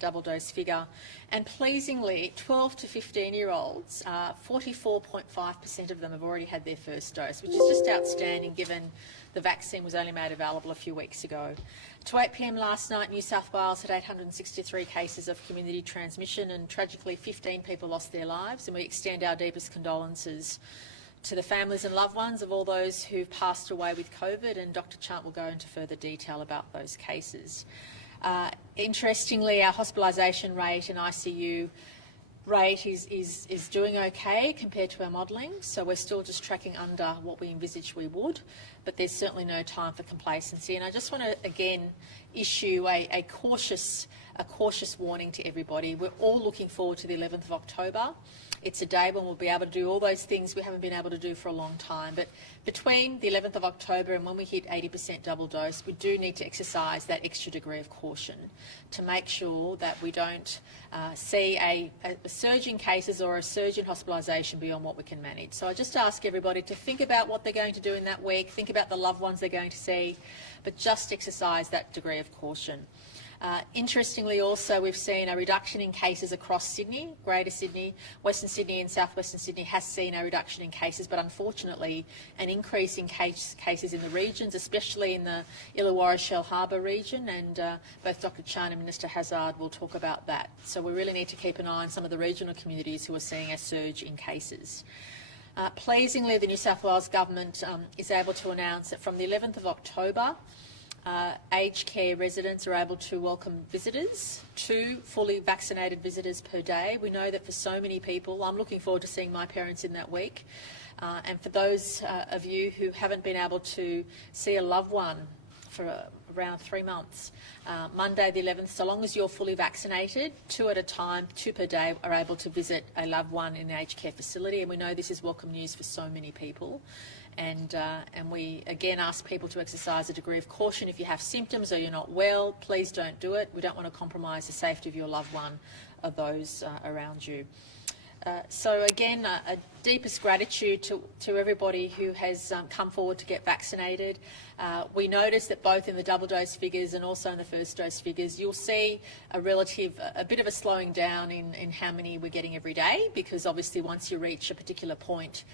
double dose figure. And pleasingly, 12 to 15-year-olds, 44.5% of them have already had their first dose, which is just outstanding given the vaccine was only made available a few weeks ago. To 8 p.m. last night, New South Wales had 863 cases of community transmission, and tragically 15 people lost their lives, and we extend our deepest condolences to the families and loved ones of all those who've passed away with COVID, and Dr Chant will go into further detail about those cases. Interestingly, our hospitalisation rate and ICU rate is doing okay compared to our modelling, so we're still just tracking under what we envisaged we would, but there's certainly no time for complacency. And I just want to again issue a cautious warning to everybody. We're all looking forward to the 11th of October. It's a day when we'll be able to do all those things we haven't been able to do for a long time. But between the 11th of October and when we hit 80% double dose, we do need to exercise that extra degree of caution to make sure that we don't see a surge in cases or a surge in hospitalisation beyond what we can manage. So I just ask everybody to think about what they're going to do in that week, think about the loved ones they're going to see, but just exercise that degree of caution. Interestingly also, we've seen a reduction in cases across Sydney. Greater Sydney, Western Sydney and South Western Sydney has seen a reduction in cases, but unfortunately an increase in cases in the regions, especially in the Illawarra Shell Harbour region, and both Dr Chant and Minister Hazzard will talk about that. So we really need to keep an eye on some of the regional communities who are seeing a surge in cases. Pleasingly, the New South Wales Government is able to announce that from the 11th of October, aged care residents are able to welcome visitors, 2 fully vaccinated visitors per day. We know that for so many people, I'm looking forward to seeing my parents in that week, and for those of you who haven't been able to see a loved one for around 3 months, Monday the 11th, so long as you're fully vaccinated, 2 at a time, 2 per day, are able to visit a loved one in an aged care facility, and we know this is welcome news for so many people. And we again ask people to exercise a degree of caution. If you have symptoms or you're not well, please don't do it. We don't want to compromise the safety of your loved one or those around you. So again, a deepest gratitude to everybody who has come forward to get vaccinated. We noticed that both in the double dose figures and also in the first dose figures, you'll see a bit of a slowing down in how many we're getting every day, because obviously once you reach a particular point,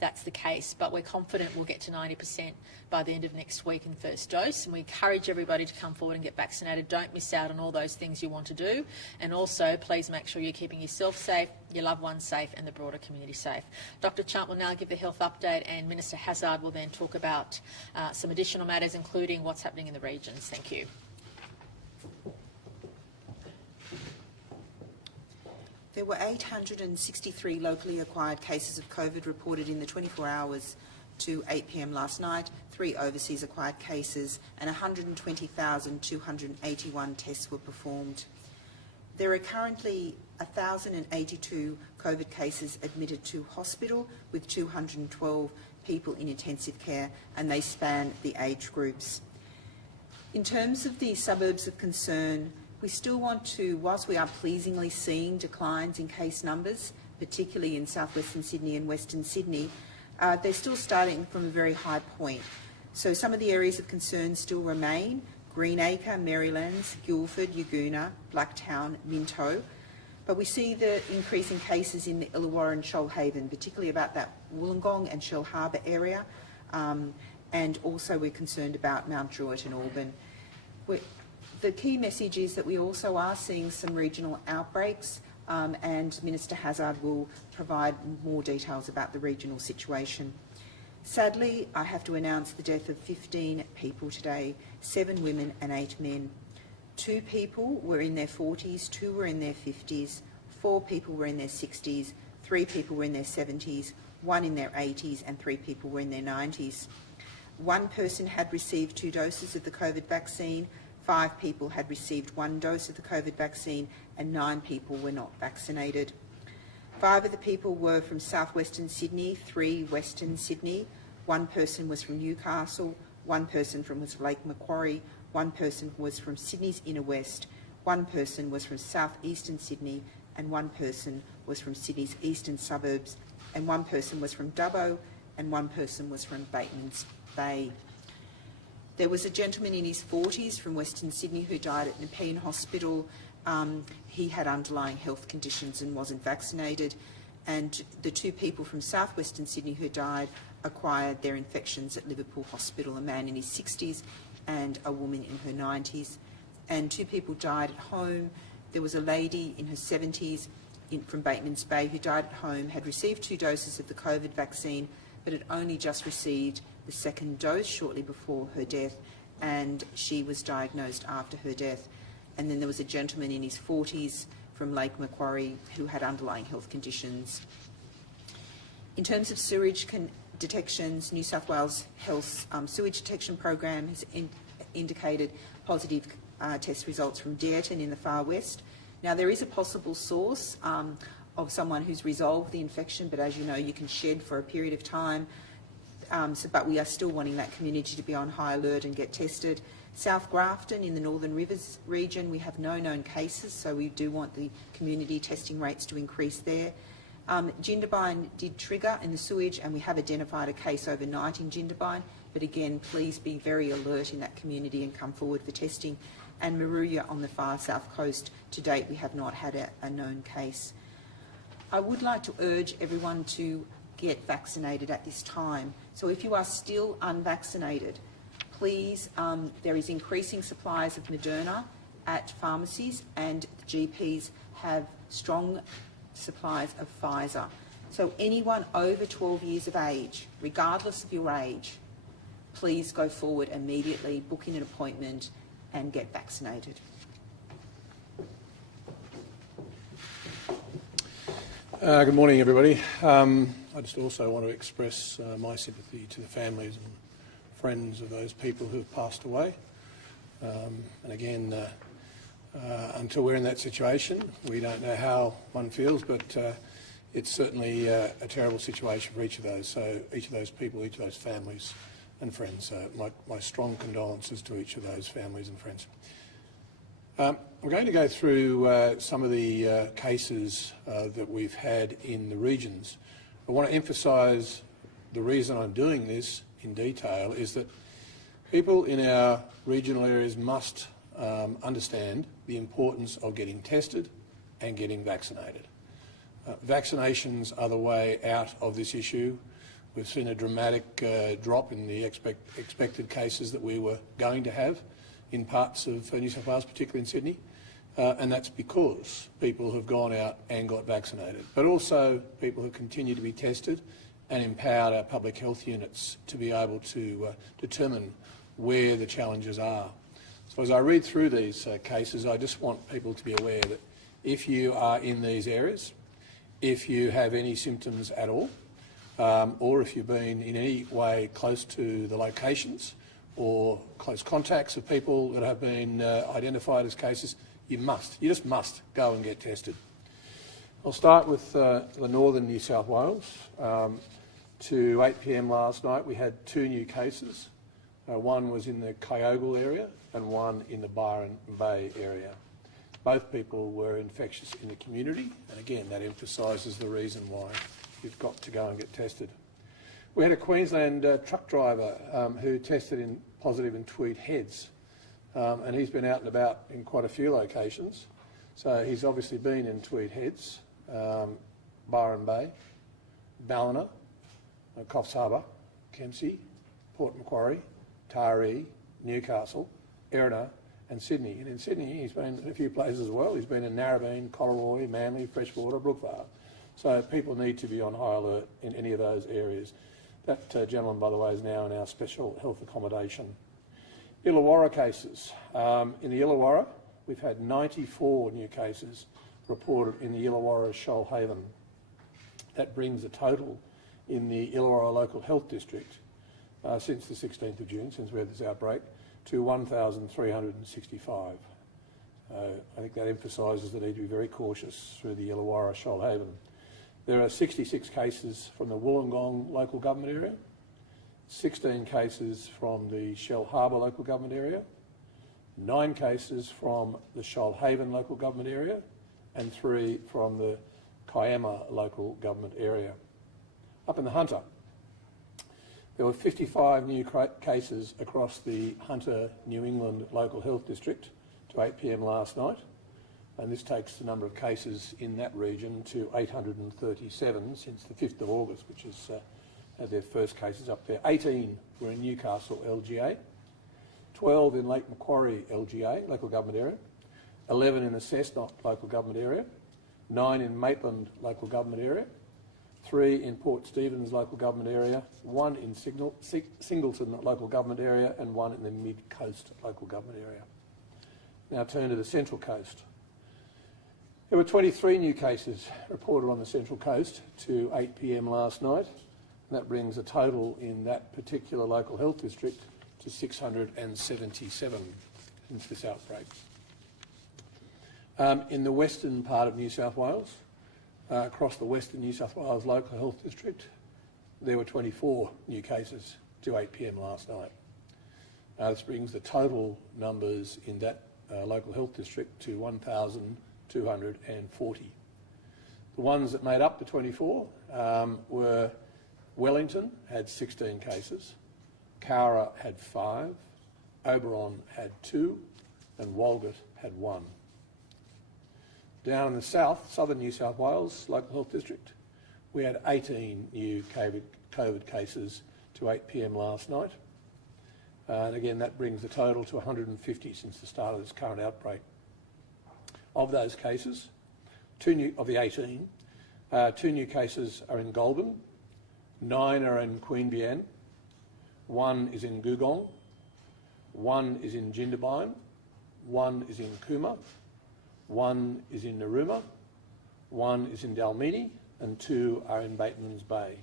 that's the case, but we're confident we'll get to 90% by the end of next week in first dose, and we encourage everybody to come forward and get vaccinated. Don't miss out on all those things you want to do, and also please make sure you're keeping yourself safe, your loved ones safe, and the broader community safe. Dr Chant will now give the health update, and Minister Hazzard will then talk about some additional matters, including what's happening in the regions. Thank you. There were 863 locally acquired cases of COVID reported in the 24 hours to 8 p.m. last night, 3 overseas acquired cases, and 120,281 tests were performed. There are currently 1,082 COVID cases admitted to hospital, with 212 people in intensive care, and they span the age groups. In terms of the suburbs of concern, we still want to, whilst we are pleasingly seeing declines in case numbers, particularly in southwestern Sydney and Western Sydney, they're still starting from a very high point. So some of the areas of concern still remain: Greenacre, Marylands, Guildford, Yagoona, Blacktown, Minto. But we see the increase in cases in the Illawarra and Shoalhaven, particularly about that Wollongong and Shell Harbour area, and also we're concerned about Mount Druitt and Auburn. The key message is that we also are seeing some regional outbreaks, and Minister Hazzard will provide more details about the regional situation. Sadly, I have to announce the death of 15 people today, 7 women and 8 men. 2 people were in their 40s, 2 were in their 50s, 4 people were in their 60s, 3 people were in their 70s, 1 in their 80s, and 3 people were in their 90s. 1 person had received 2 doses of the COVID vaccine, 5 people had received 1 dose of the COVID vaccine, and 9 people were not vaccinated. 5 of the people were from southwestern Sydney, 3 western Sydney, 1 person was from Newcastle, 1 person was from Lake Macquarie, 1 person was from Sydney's inner west, 1 person was from southeastern Sydney, and 1 person was from Sydney's eastern suburbs, and 1 person was from Dubbo, and 1 person was from Batemans Bay. There was a gentleman in his 40s from Western Sydney who died at Nepean Hospital. He had underlying health conditions and wasn't vaccinated. And the 2 people from South Western Sydney who died acquired their infections at Liverpool Hospital, a man in his 60s and a woman in her 90s. And 2 people died at home. There was a lady in her 70s from Bateman's Bay who died at home, had received 2 doses of the COVID vaccine, but had only just received the 2nd dose shortly before her death, and she was diagnosed after her death. And then there was a gentleman in his 40s from Lake Macquarie who had underlying health conditions. In terms of sewage detections, New South Wales Health's sewage detection program has indicated positive test results from Dearton in the far west. Now, there is a possible source of someone who's resolved the infection, but as you know, you can shed for a period of time. But we are still wanting that community to be on high alert and get tested. South Grafton in the Northern Rivers region, we have no known cases, so we do want the community testing rates to increase there. Jindabyne did trigger in the sewage, and we have identified a case overnight in Jindabyne, but again, please be very alert in that community and come forward for testing. And Maruya on the far south coast, to date we have not had a known case. I would like to urge everyone to get vaccinated at this time. So if you are still unvaccinated, please, there is increasing supplies of Moderna at pharmacies, and the GPs have strong supplies of Pfizer. So anyone over 12 years of age, regardless of your age, please go forward immediately, book in an appointment and get vaccinated. Good morning, everybody. I just also want to express my sympathy to the families and friends of those people who have passed away. And again, until we're in that situation, we don't know how one feels, but it's certainly a terrible situation for each of those. So each of those people, each of those families and friends, my strong condolences to each of those families and friends. I'm going to go through some of the cases that we've had in the regions. I want to emphasise the reason I'm doing this in detail is that people in our regional areas must understand the importance of getting tested and getting vaccinated. Vaccinations are the way out of this issue. We've seen a dramatic drop in the expected cases that we were going to have in parts of New South Wales, particularly in Sydney, and that's because people have gone out and got vaccinated, but also people who continue to be tested and empowered our public health units to be able to determine where the challenges are. So as I read through these cases, I just want people to be aware that if you are in these areas, if you have any symptoms at all, or if you've been in any way close to the locations or close contacts of people that have been identified as cases, you just must go and get tested. I'll start with the northern New South Wales. To 8 p.m. last night, we had 2 new cases. One was in the Kyogle area and one in the Byron Bay area. Both people were infectious in the community, and again, that emphasises the reason why you've got to go and get tested. We had a Queensland truck driver who tested positive in Tweed Heads, and he's been out and about in quite a few locations. So he's obviously been in Tweed Heads, Byron Bay, Ballina, Coffs Harbour, Kempsey, Port Macquarie, Taree, Newcastle, Erina and Sydney. And in Sydney he's been in a few places as well. He's been in Narrabeen, Collaroy, Manly, Freshwater, Brookvale. So people need to be on high alert in any of those areas. That gentleman, by the way, is now in our special health accommodation. Illawarra cases. In the Illawarra, we've had 94 new cases reported in the Illawarra Shoalhaven. That brings the total in the Illawarra Local Health District since the 16th of June, since we had this outbreak, to 1,365. I think that emphasises the need to be very cautious through the Illawarra Shoalhaven. There are 66 cases from the Wollongong local government area, 16 cases from the Shell Harbour local government area, 9 cases from the Shoalhaven local government area, and 3 from the Kiama local government area. Up in the Hunter, There were 55 new cases across the Hunter New England Local Health District to 8 p.m. last night, and this takes the number of cases in that region to 837 since the 5th of August, which is had their first cases up there. 18 were in Newcastle LGA, 12 in Lake Macquarie LGA, local government area, 11 in the Cessnock local government area, 9 in Maitland local government area, 3 in Port Stephens local government area, 1 in Singleton local government area, and 1 in the Mid-Coast local government area. Now turn to the Central Coast. There were 23 new cases reported on the Central Coast to 8 p.m. last night, and that brings the total in that particular local health district to 677 since this outbreak. In the western part of New South Wales, across the Western New South Wales Local Health District, there were 24 new cases to 8 p.m. last night. This brings the total numbers in that local health district to 1,240. The ones that made up the 24 were Wellington had 16 cases, Cowra had 5, Oberon had 2, and Walgett had 1. Down in the southern New South Wales Local Health District, we had 18 new COVID cases to 8 p.m. last night. And again, that brings the total to 150 since the start of this current outbreak. Of those cases, of the 18, 2 new cases are in Goulburn, 9 are in Queanbeyan, 1 is in Googong, 1 is in Jindabyne, 1 is in Cooma, 1 is in Narooma, 1 is in Dalmini, and 2 are in Batemans Bay.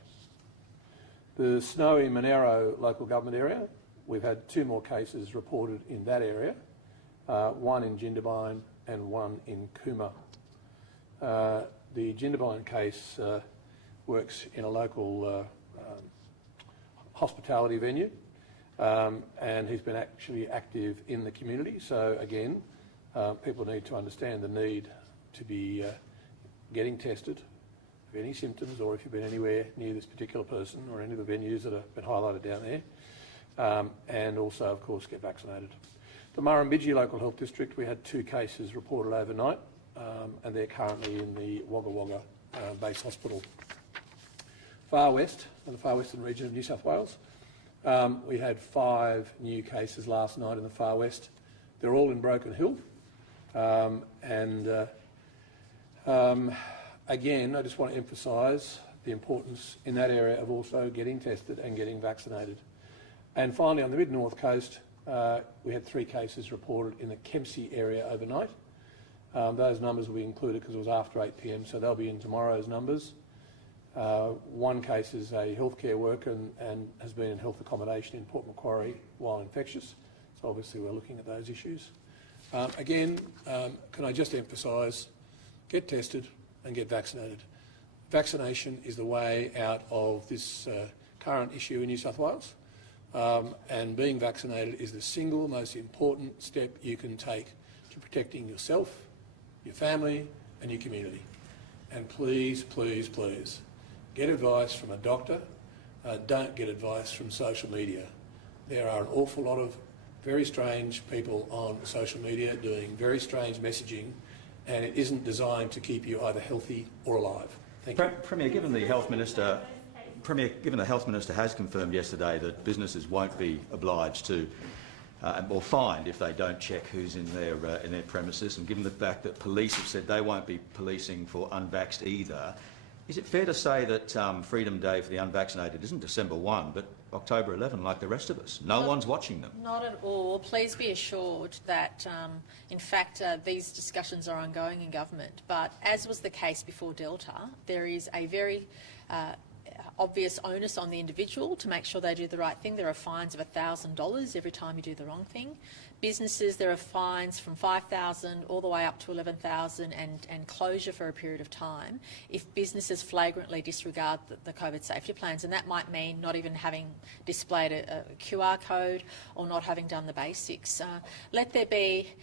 The Snowy Monero local government area, we've had 2 more cases reported in that area, 1 in Jindabyne and 1 in Cooma. The Jindabyne case works in a local hospitality venue, and he's been actually active in the community. So again, people need to understand the need to be getting tested for any symptoms, or if you've been anywhere near this particular person or any of the venues that have been highlighted down there, and also, of course, get vaccinated. The Murrumbidgee Local Health District, we had 2 cases reported overnight, and they're currently in the Wagga Wagga Base Hospital. Far West, in the Far Western region of New South Wales, we had 5 new cases last night in the Far West. They're all in Broken Hill. Again, I just want to emphasise the importance in that area of also getting tested and getting vaccinated. And finally, on the mid-north coast, we had 3 cases reported in the Kempsey area overnight. Those numbers will be included because it was after 8 p.m, so they'll be in tomorrow's numbers. 1 case is a healthcare worker and has been in health accommodation in Port Macquarie while infectious. So obviously we're looking at those issues. Again, can I just emphasise, get tested and get vaccinated. Vaccination is the way out of this current issue in New South Wales, and being vaccinated is the single most important step you can take to protecting yourself, your family and your community. And please, please, please, get advice from a doctor. Don't get advice from social media. There are an awful lot of very strange people on social media doing very strange messaging, and it isn't designed to keep you either healthy or alive. Thank you. Premier, given the Health Minister has confirmed yesterday that businesses won't be obliged to or fined if they don't check who's in their premises, and given the fact that police have said they won't be policing for unvaxxed either, is it fair to say that Freedom Day for the unvaccinated isn't December 1 but October 11 like the rest of us? No one's watching them. Not at all. Please be assured that, in fact, these discussions are ongoing in government. But as was the case before Delta, there is a very obvious onus on the individual to make sure they do the right thing. There are fines of $1,000 every time you do the wrong thing. Businesses, there are fines from $5,000 all the way up to $11,000 and closure for a period of time if businesses flagrantly disregard the COVID safety plans, and that might mean not even having displayed a QR code or not having done the basics. Let there be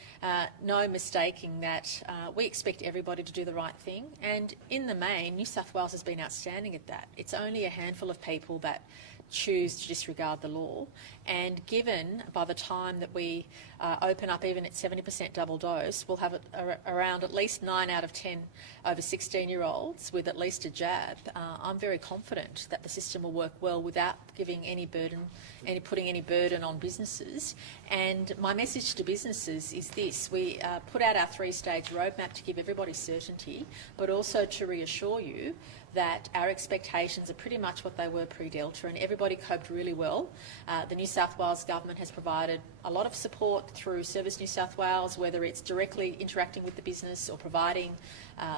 no mistaking that we expect everybody to do the right thing, and in the main, New South Wales has been outstanding at that. It's only a handful of people that choose to disregard the law. And given by the time that we open up, even at 70% double dose, we'll have around at least 9 out of 10 over 16-year-olds with at least a jab, I'm very confident that the system will work well without giving any burden, putting any burden on businesses. And my message to businesses is this: we put out our 3-stage roadmap to give everybody certainty, but also to reassure you that our expectations are pretty much what they were pre-Delta, and everybody coped really well. The New South Wales government has provided a lot of support through Service New South Wales, whether it's directly interacting with the business or providing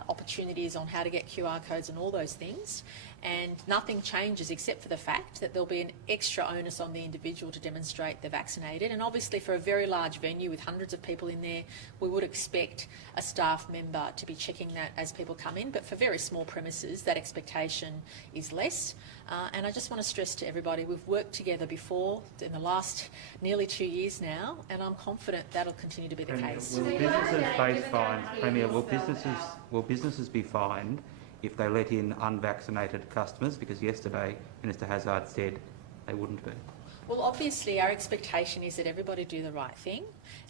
opportunities on how to get QR codes and all those things. And nothing changes except for the fact that there'll be an extra onus on the individual to demonstrate they're vaccinated. And obviously for a very large venue with hundreds of people in there, we would expect a staff member to be checking that as people come in. But for very small premises, that expectation is less. And I just want to stress to everybody, we've worked together before in the last nearly 2 years now, and I'm confident that'll continue to be the case. Will businesses face fines, Premier? Will businesses be fined if they let in unvaccinated customers? Because yesterday Minister Hazzard said they wouldn't be. Well, obviously our expectation is that everybody do the right thing,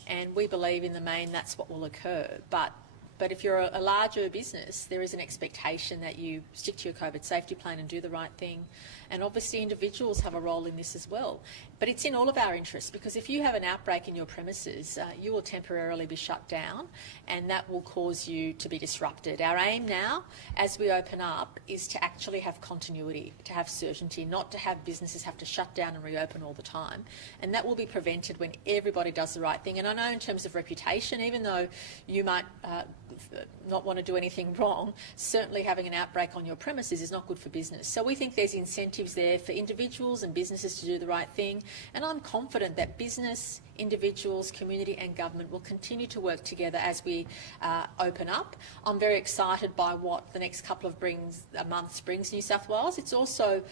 and we believe in the main that's what will occur. But if you're a larger business, there is an expectation that you stick to your COVID safety plan and do the right thing. And obviously individuals have a role in this as well. But it's in all of our interests, because if you have an outbreak in your premises, you will temporarily be shut down, and that will cause you to be disrupted. Our aim now, as we open up, is to actually have continuity, to have certainty, not to have businesses have to shut down and reopen all the time. And that will be prevented when everybody does the right thing. And I know in terms of reputation, even though you might not want to do anything wrong, certainly having an outbreak on your premises is not good for business. So we think there's incentives there for individuals and businesses to do the right thing, and I'm confident that business, individuals, community and government will continue to work together as we open up. I'm very excited by what the next couple of months brings New South Wales. It's also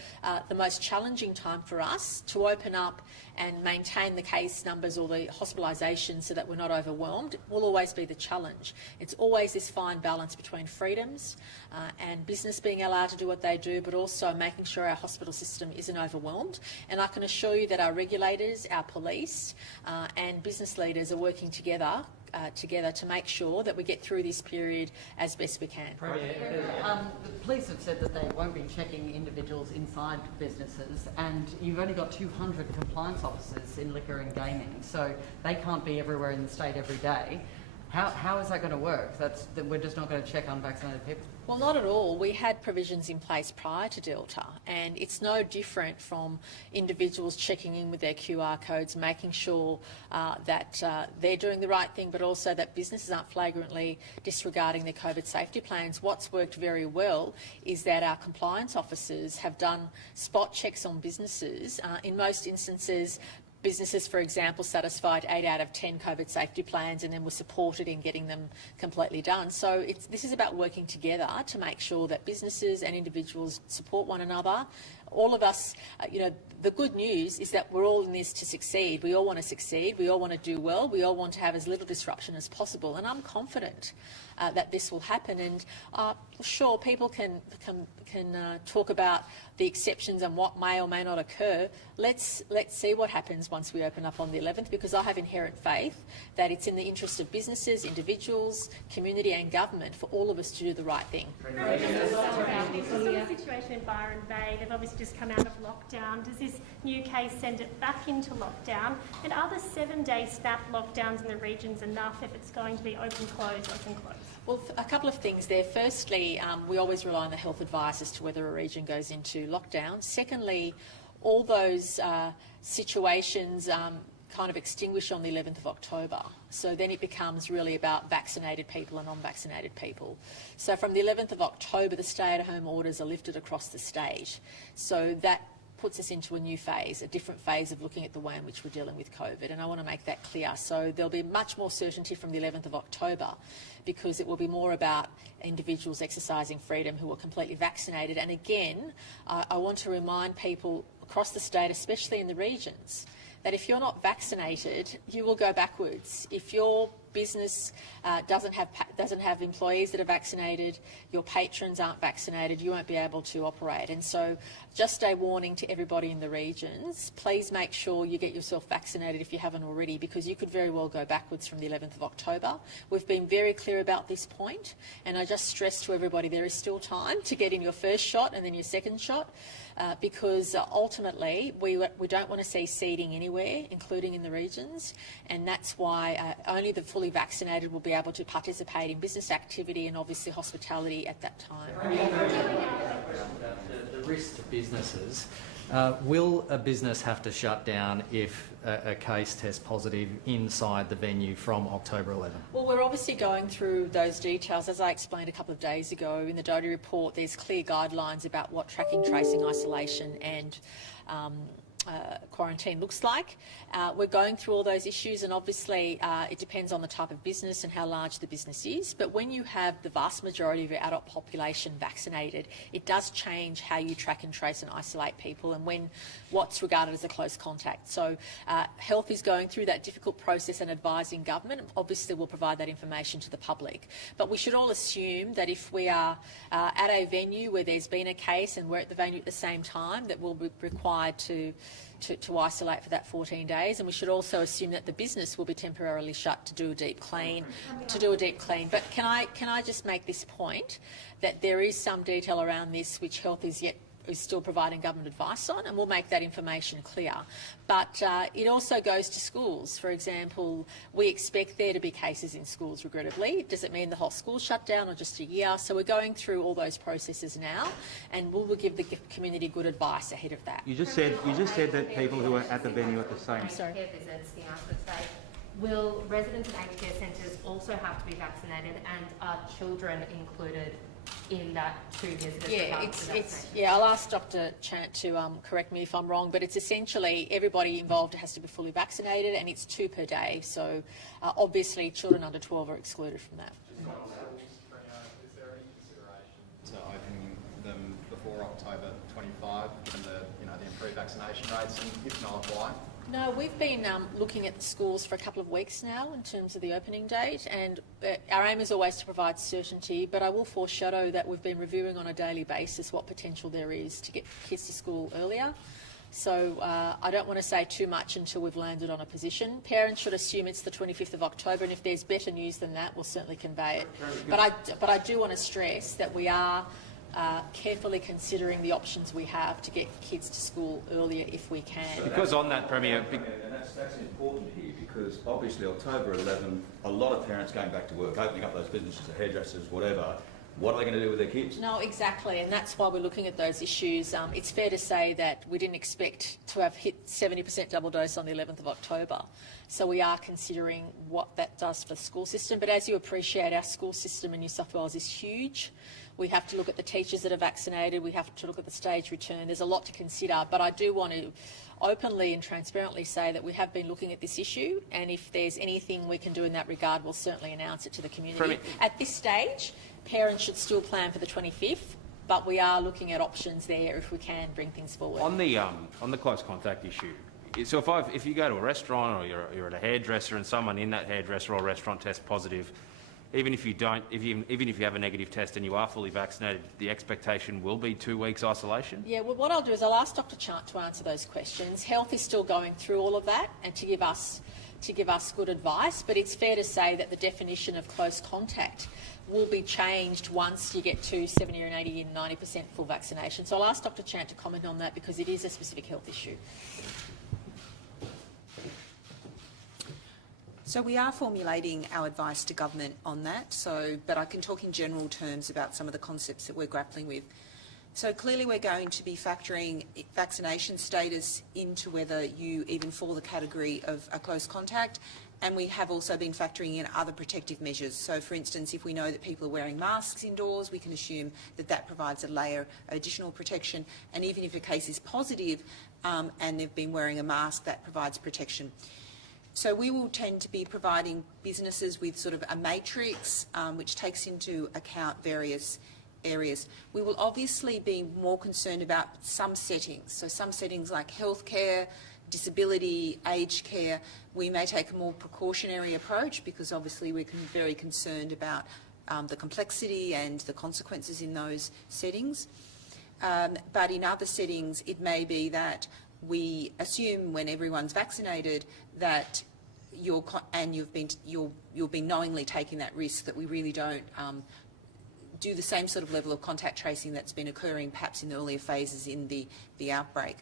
the most challenging time for us to open up and maintain the case numbers or the hospitalisations so that we're not overwhelmed. It will always be the challenge. It's always this fine balance between freedoms and business being allowed to do what they do, but also making sure our hospital system isn't overwhelmed. And I can assure you that our regulators, our police and business leaders are working together to make sure that we get through this period as best we can. The police have said that they won't be checking individuals inside businesses, and you've only got 200 compliance officers in liquor and gaming, so they can't be everywhere in the state every day. How is that going to work? That we're just not going to check unvaccinated people? Well, not at all. We had provisions in place prior to Delta, and it's no different from individuals checking in with their QR codes, making sure that they're doing the right thing, but also that businesses aren't flagrantly disregarding their COVID safety plans. What's worked very well is that our compliance officers have done spot checks on businesses. In most instances, businesses, for example, satisfied 8 out of 10 COVID safety plans and then were supported in getting them completely done. So this is about working together to make sure that businesses and individuals support one another. All of us, the good news is that we're all in this to succeed. We all want to succeed. We all want to do well. We all want to have as little disruption as possible. And I'm confident that this will happen. And sure, people can talk about the exceptions and what may or may not occur. Let's see what happens once we open up on the 11th, because I have inherent faith that it's in the interest of businesses, individuals, community and government for all of us to do the right thing. This sort of situation in Byron Bay, they've obviously just come out of lockdown. Does this new case send it back into lockdown? And are the 7-day snap lockdowns in the regions enough if it's going to be open, close, open, close? Well, a couple of things there. Firstly, we always rely on the health advice as to whether a region goes into lockdown. Secondly, all those situations kind of extinguish on the 11th of October. So then it becomes really about vaccinated people and non-vaccinated people. So from the 11th of October, the stay-at-home orders are lifted across the state. So that puts us into a new phase, a different phase of looking at the way in which we're dealing with COVID, and I want to make that clear. So there'll be much more certainty from the 11th of October, because it will be more about individuals exercising freedom who are completely vaccinated. And again, I want to remind people across the state, especially in the regions, that if you're not vaccinated, you will go backwards. If your business doesn't have employees that are vaccinated, your patrons aren't vaccinated, you won't be able to operate. And so just a warning to everybody in the regions, please make sure you get yourself vaccinated if you haven't already, because you could very well go backwards from the 11th of October. We've been very clear about this point, and I just stress to everybody there is still time to get in your first shot and then your second shot, because ultimately we don't want to see seeding anywhere, including in the regions, and that's why only the fully vaccinated will be able to participate in business activity and obviously hospitality at that time. The risk to businesses. Will a business have to shut down if a case tests positive inside the venue from October 11? Well, we're obviously going through those details. As I explained a couple of days ago in the Doherty report, there's clear guidelines about what tracking, tracing, isolation and quarantine looks like. We're going through all those issues, and obviously it depends on the type of business and how large the business is, but when you have the vast majority of your adult population vaccinated, it does change how you track and trace and isolate people and what's regarded as a close contact. So Health is going through that difficult process and advising government. Obviously we'll provide that information to the public, but we should all assume that if we are at a venue where there's been a case and we're at the venue at the same time, that we'll be required to isolate for that 14 days, and we should also assume that the business will be temporarily shut to do a deep clean. But can I just make this point that there is some detail around this which Health is still providing government advice on, and we'll make that information clear. But it also goes to schools. For example, we expect there to be cases in schools, regrettably. Does it mean the whole school shut down or just a year? So we're going through all those processes now, and we will give the community good advice ahead of that. You just said that people who are at the venue at the same... Aged care visits, the answer is will residents of aged care centres also have to be vaccinated, and are children included in that two visitors? I'll ask Dr. Chant to correct me if I'm wrong, but it's essentially everybody involved has to be fully vaccinated, and it's 2 per day. So obviously children under 12 are excluded from that. Is there any consideration to opening them before October 25, given the improved vaccination rates, and if not, why? No, we've been looking at the schools for a couple of weeks now in terms of the opening date, and our aim is always to provide certainty, but I will foreshadow that we've been reviewing on a daily basis what potential there is to get kids to school earlier. So I don't want to say too much until we've landed on a position. Parents should assume it's the 25th of October, and if there's better news than that, we'll certainly convey it. But I do want to stress that we are carefully considering the options we have to get kids to school earlier if we can. Because on that, Premier... And that's important here, because obviously October 11, a lot of parents going back to work, opening up those businesses, the hairdressers, whatever, what are they going to do with their kids? No, exactly, and that's why we're looking at those issues. It's fair to say that we didn't expect to have hit 70% double dose on the 11th of October. So we are considering what that does for the school system. But as you appreciate, our school system in New South Wales is huge. We have to look at the teachers that are vaccinated. We have to look at the stage return. There's a lot to consider, but I do want to openly and transparently say that we have been looking at this issue, and if there's anything we can do in that regard, we'll certainly announce it to the community. At this stage, parents should still plan for the 25th, but we are looking at options there if we can bring things forward. On the close contact issue, so if you go to a restaurant or you're at a hairdresser and someone in that hairdresser or restaurant tests positive, even if you have a negative test and you are fully vaccinated, the expectation will be 2 weeks isolation? Yeah, well, what I'll do is I'll ask Dr. Chant to answer those questions. Health is still going through all of that and to give us good advice, but it's fair to say that the definition of close contact will be changed once you get to 70 or 80 and 90% full vaccination. So I'll ask Dr. Chant to comment on that because it is a specific health issue. So we are formulating our advice to government on that, but I can talk in general terms about some of the concepts that we're grappling with. So clearly we're going to be factoring vaccination status into whether you even fall the category of a close contact, and we have also been factoring in other protective measures. So for instance, if we know that people are wearing masks indoors, we can assume that that provides a layer of additional protection, and even if a case is positive and they've been wearing a mask, that provides protection. So we will tend to be providing businesses with sort of a matrix which takes into account various areas. We will obviously be more concerned about some settings. So some settings like healthcare, disability, aged care, we may take a more precautionary approach because obviously we're very concerned about the complexity and the consequences in those settings. But in other settings, it may be that we assume when everyone's vaccinated that you'll be knowingly taking that risk, that we really don't do the same sort of level of contact tracing that's been occurring perhaps in the earlier phases in the outbreak.